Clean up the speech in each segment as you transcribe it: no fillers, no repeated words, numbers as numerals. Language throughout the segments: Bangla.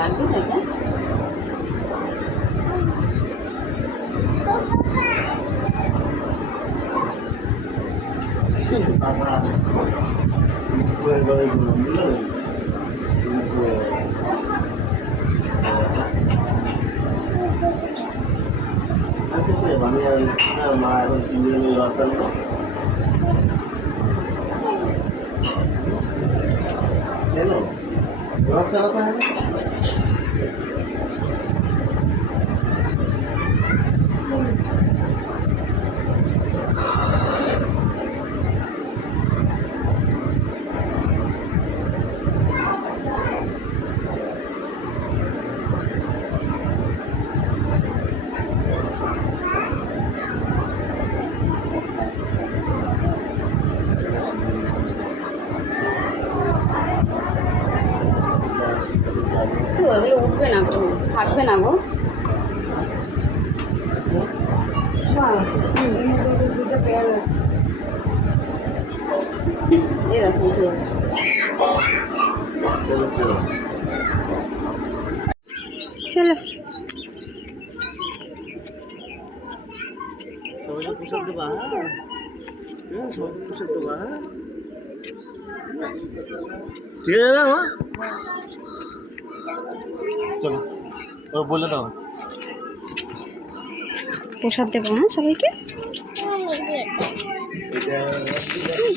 লাগবে না চালাতে হবে ওগুলো উঠবে না গো, থাকবে না গো। এই দেখো উঠে যাচ্ছে। চলো সবাইকে পোশাক দেবা, সবাইকে পোশাক দেবা, ঠিক আছে না মা? চলো বলে দাও প্রসাদ দেবো। হ্যাঁ সবাইকে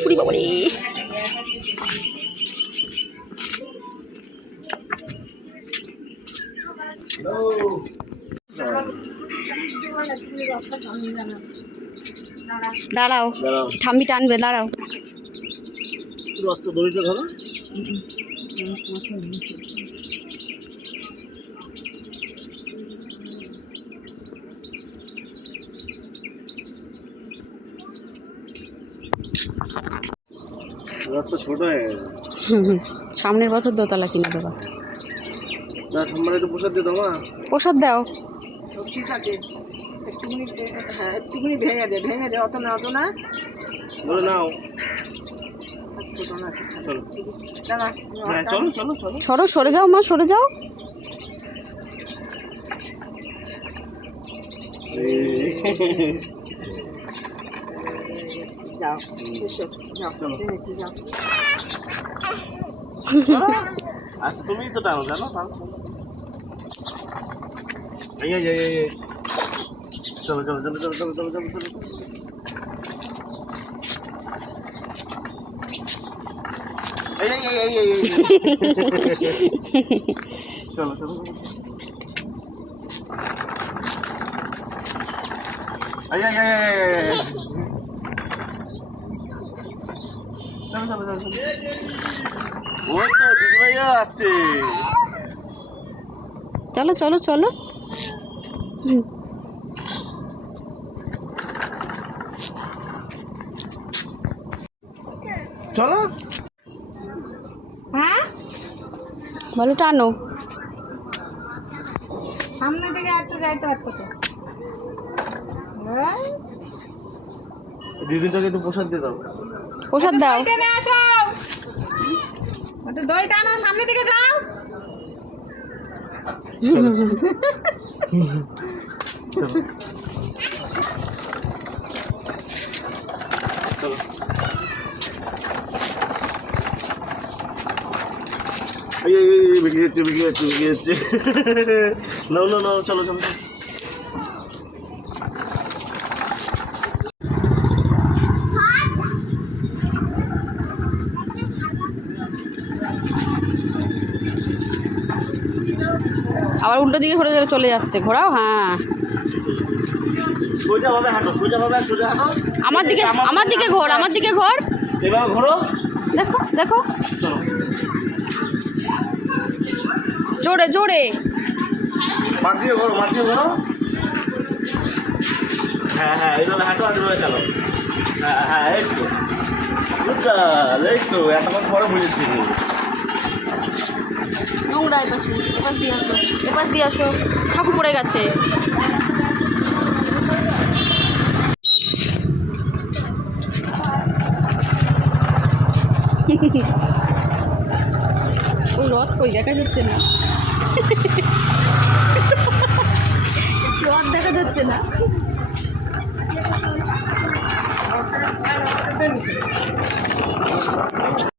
পুরি বাবারে। দাঁড়াও ঠাম্মি টানবে, দাঁড়াও। রক্ত দড়িটা ধরো। রক্ত ছোট হয়ে গেছে। সামনের বছর দোতলা কিনে দেবা। না ঠাম্মার একটু প্রসাদ দিয়ে দাও মা। প্রসাদ দাও। সব ঠিক আছে, একটুখানি, হ্যাঁ একটুখানি ভেঙে দে, অত না ধরে নাও। ছোটো না, চলো দাঁড়া, হ্যাঁ চলো চলো চলো। সরো, সরে যাও মা, সরে যাও। যাও এসো, যাও টেনেছি, যাও। আচ্ছা তুমিই তো টানো, জানো এই চলো চলো চলো চলো চলো চলো চলো চলো চলো চলো ওই তো দিদি ভাইয়া আসছে। চলো চলো চলো। চলো হ্যাঁ বলো টানো। সামনে থেকে একটু যাইতে পারতো তো। দিদিটাকে একটু প্রসাদ দিয়ে দাও। প্রসাদ দাও। টেনে আসো, একটু দই টানো, সামনে দিকে যাও। চলো চলো বেরিয়ে যাচ্ছে নাও নাও নাও চলো চলো। আবার উল্টো দিকে ঘুরে চলে যাচ্ছে, ঘোরাও। হ্যাঁ সোজাভাবে হাঁটো, সোজাভাবে সোজা হাঁটো। আমার দিকে ঘোর, আমার দিকে ঘোর। এবার ঘোরো, দেখো দেখো, চলো জোরে জোরে। মাঝিয়ে ঘোরো, মাঝিয়ে ঘোরো। হ্যাঁ হ্যাঁ এইভাবে হাঁটো, হাঁটো চালো। হ্যাঁ হ্যাঁ এই তো এই তো এতক্ষণ পরে বুঝেছি। নোংরা এপাশে, এপাশ দিয়ে আসো, এপাশ দিয়ে আসো। ঠাকুর পড়ে গেছে। ওই রথ কই দেখা যাচ্ছে না, রথ দেখা যাচ্ছে না।